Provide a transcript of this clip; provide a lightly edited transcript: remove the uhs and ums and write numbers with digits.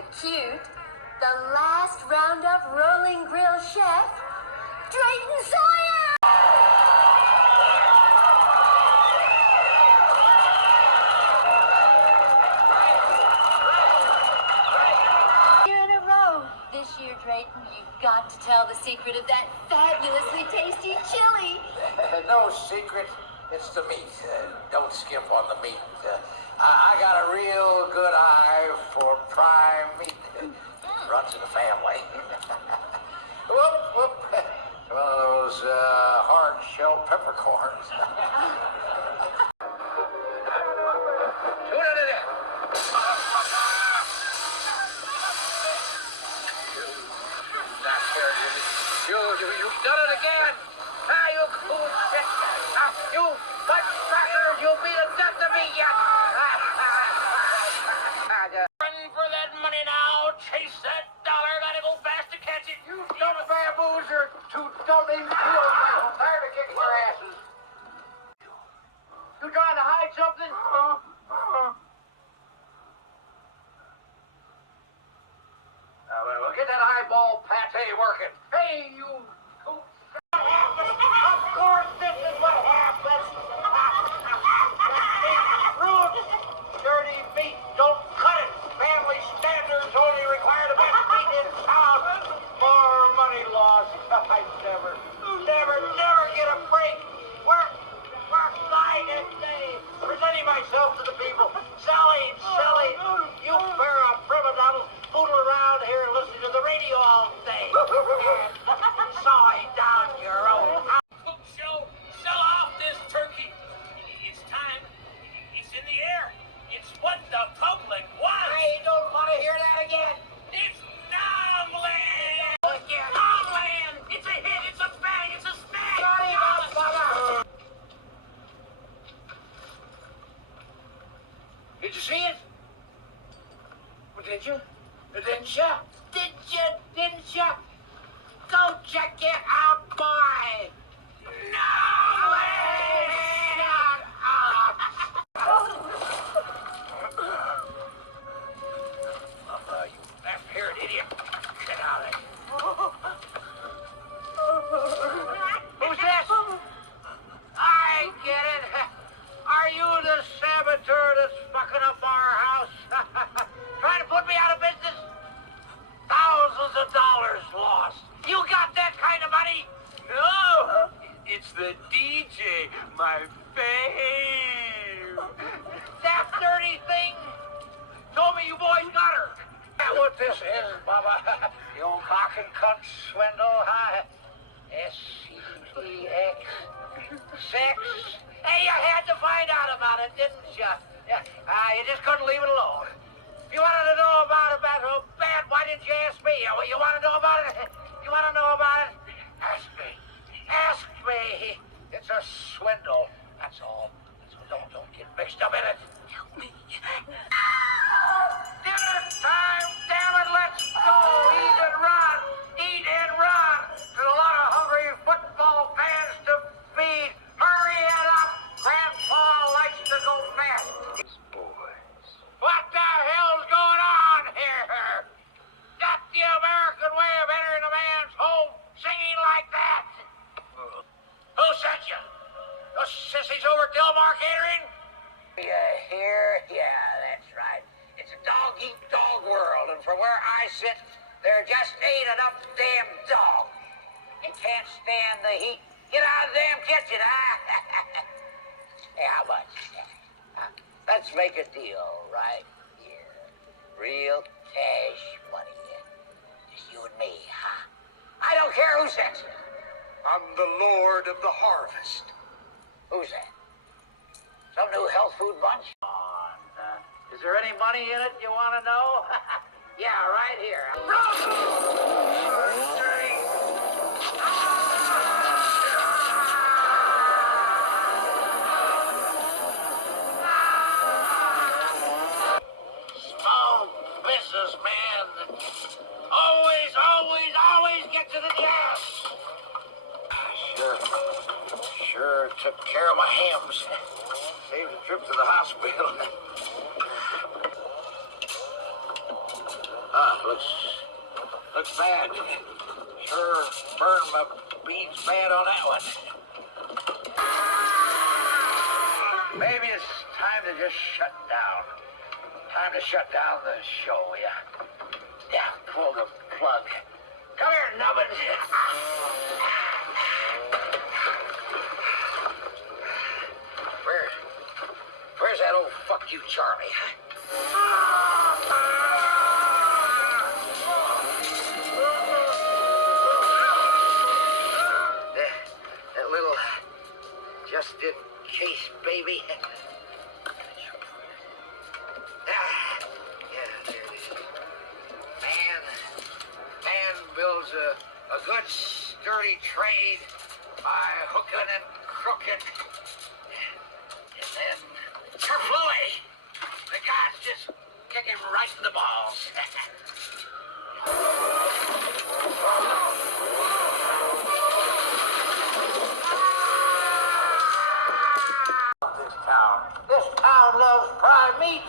the cute, the last roundup rolling grill chef, Drayton Sawyer! Year in a row. This year, Drayton, you've got to tell the secret of that fabulously tasty chili. No secret. It's the meat. Don't skimp on the meat. I got a real good eye for prime meat. Runs in the family. Whoop, whoop. One of those hard-shell peppercorns. Tune into this. You've done it again. You cool shit. You butt crackers, you'll be the death of me yet. Run for that money now. Chase that dollar. Gotta go fast to catch it. You dumb bamboos are too dumb in field. I'm tired of kicking your asses. You trying to hide something? Well, get that eyeball pate working. Hey, you. Of course, this is what happens. Rude, dirty meat. Don't cut it. Family standards only require the best meat in town. More money lost. I never get a break. Work night and day. Presenting myself to the people. Selling. You pair of prima donnas fool around here and listen to the radio all day. And sawing down your own house. Sell off this turkey. It's time. It's in the air. It's what the public wants. I don't want to hear that again. It's Nomland. Nomland. It's a hit. It's a bang. It's a smash. Did you see it? Well, did you? Didn't you? Go check it out, boy. No way! Shut up! You left-haired idiot. Get out of here. Who's this? I get it. Are you the saboteur that's fucking up our house? Trying to put me out of business? Thousands of dollars lost. You got that kind of money? No! It's the DJ, my fave. That dirty thing told me you boys got her. That's what this is, Bubba. The old cock and cunt swindle, huh? S-C-X. Sex. Hey, you had to find out about it, didn't you? Yeah. You just couldn't leave it alone. If you wanted to know about it so bad, why didn't you ask me? You want to know about it? You want to know about it? Ask me. Ask me. It's a swindle. That's all. So don't get mixed up in it. Help me. Dinner time. Damn it, let's go. Eat and run. Eat and run. There's a lot of hungry football fans to feed. Hurry it up. Grandpa likes to go fast. What the hell's going on here? That's the American way of entering a man's home singing like that. Who sent you? Those sissies over at Delmar Catering? Here? Yeah, that's right. It's a dog-eat-dog world, and from where I sit, there just ain't enough damn dog. You can't stand the heat. Get out of the damn kitchen, huh? Hey, how much? Let's make a deal right here. Real cash money. Just you and me, huh? I don't care who sends it. I'm the Lord of the Harvest. Who's that? Some new health food bunch? Is there any money in it you want to know? Yeah, right here. Businessman. Always get to the gas. Sure took care of my hams. Saved a trip to the hospital. Looks bad. Sure burned my beans bad on that one. Maybe it's time to just shut down. Time to shut down the show, yeah. Yeah, pull the plug. Come here, Nubbins. Where's that old fuck you Charlie? That little just in case baby. Yeah, there it is. Man builds a good sturdy trade by hooking and crooking. And then kerflooey! The gods just kick him right in the balls. This town loves prime meat.